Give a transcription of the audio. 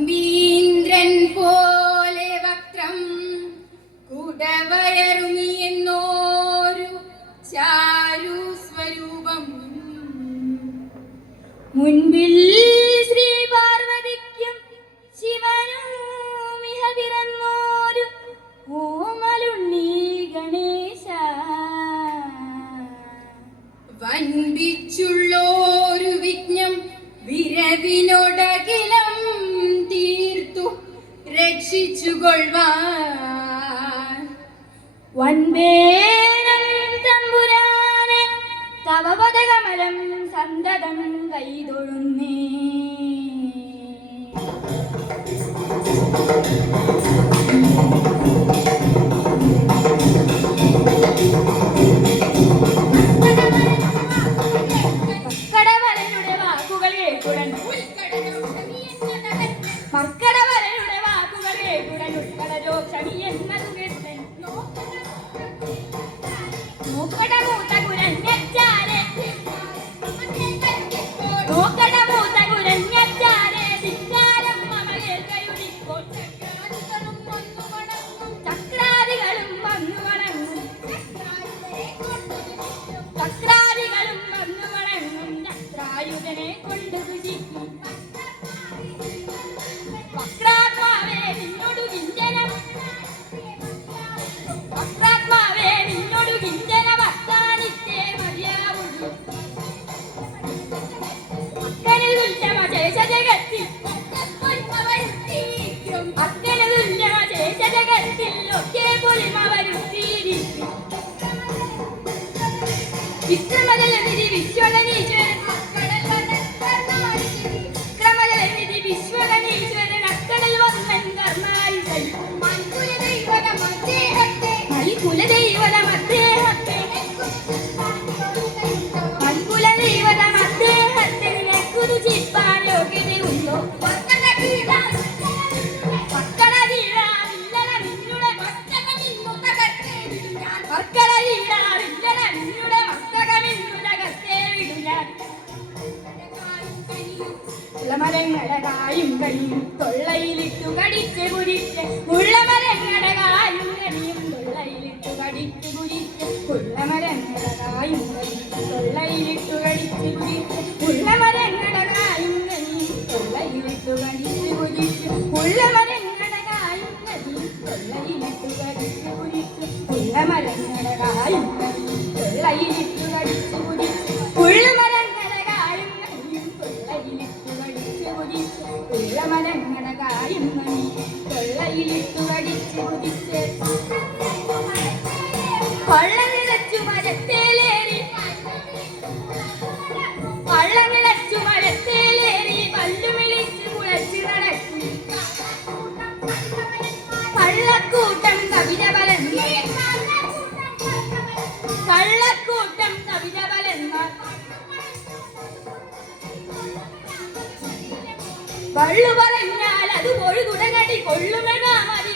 അമ്പീന്ദ്രൻ പോലെ വക്രം കുടവയറുങ്ങിയെന്നോരു ചാരു സ്വരൂപം മുൻപിൽ ശ്രീ പാർവതിക്കും ശിവനും ഇഹ പിറന്നോരു ഓമലുണ്ണി ഗണേശ വൻപിച്ചുള്ളോരു വിഘ്നം വിരവിനോടകിലം തീർത്തു രക്ഷിച്ചുകൊള്ളുവാൻ വൻപേരൻ തമ്പുരാനെ തവ പദകമലം സന്തതം കൈതൊഴുന്നേ. മർക്കടവരയുടെ വാക്കുകളെ ഉടനുൾക്കടലോ ക്ഷണിയെന്നതു കേട്ടൻ നോക്കട മൂത്ത കുരഞ്ഞച്ചാരെ ധിക്കാരം മമകേൾക്കയുടിപ്പോൾ ചക്രാദികളും വന്നു വണങ്ങും ചക്രായുധനെ കൊണ്ടു ഭുജിക്കും. വക്രാത്മാവേ നിന്നോടു കിഞ്ചന വർത്താനിത്തേ മതിയാവുള്ളൂ. അക്കന് തുല്യമ ശേഷ ജഗത്തിൽ ഒക്കെ പൊളിമ വരുത്തിയിരിക്കും. വിക്രമജലനിധി വിശ്വഗണീശ്വരൻ അക്കടൽ വന്നൻ കർണാരികൾ മൺകുലദൈവതമദ്ദേഹത്തെ നിനക്കുതു ചിപ്പാൻ യോഗ്യതയുണ്ടോ? മരങ്ങളുടെ കായും കനിയും തൊള്ളയിലിട്ടു കടിച്ച് കുടിച്ച് മുള്ളമരങ്ങളുടെ കായും കനിയും തൊള്ളയിലിട്ടു കടിച്ച് കുടിച്ച് മുള്ളമരങ്ങളുടെ കായും കനിയും തൊള്ളയിലിട്ടു കടിച്ച് കുടിച്ച് മുള്ളമരങ്ങളുടെ കായും കനിയും തൊള്ളയിലിട്ടു കടിച്ച് കുടിച്ച് മുള്ളമരങ്ങളുടെ കായും കനിയും തൊള്ളയിലിട്ടു കടിച്ച് കുടിച്ച് മുള്ളമരങ്ങളുടെ കായും കനിയും തൊള്ളയിലിട്ടു കടിച്ച് കുടിച്ച് മുള്ളമരങ്ങളുടെ കായും കനിയും തൊള്ളയിലിട്ടു ഉള്ളമരങ്ങളുടെ കായും മണി തൊള്ളയിലിട്ടു കടിച്ചു കുതിച്ച് കൊള്ള നിറച്ചു മരത്തേലേറി പല്ലുമിളിച്ച് കുളച്ചു നടക്കും. കള്ളക്കൂട്ടം കവിത പലന്മാർ വള്ളു പറഞ്ഞാൽ അത് പൊഴുതുടങ്ങടി കൊള്ളുമെന്നാ മതി.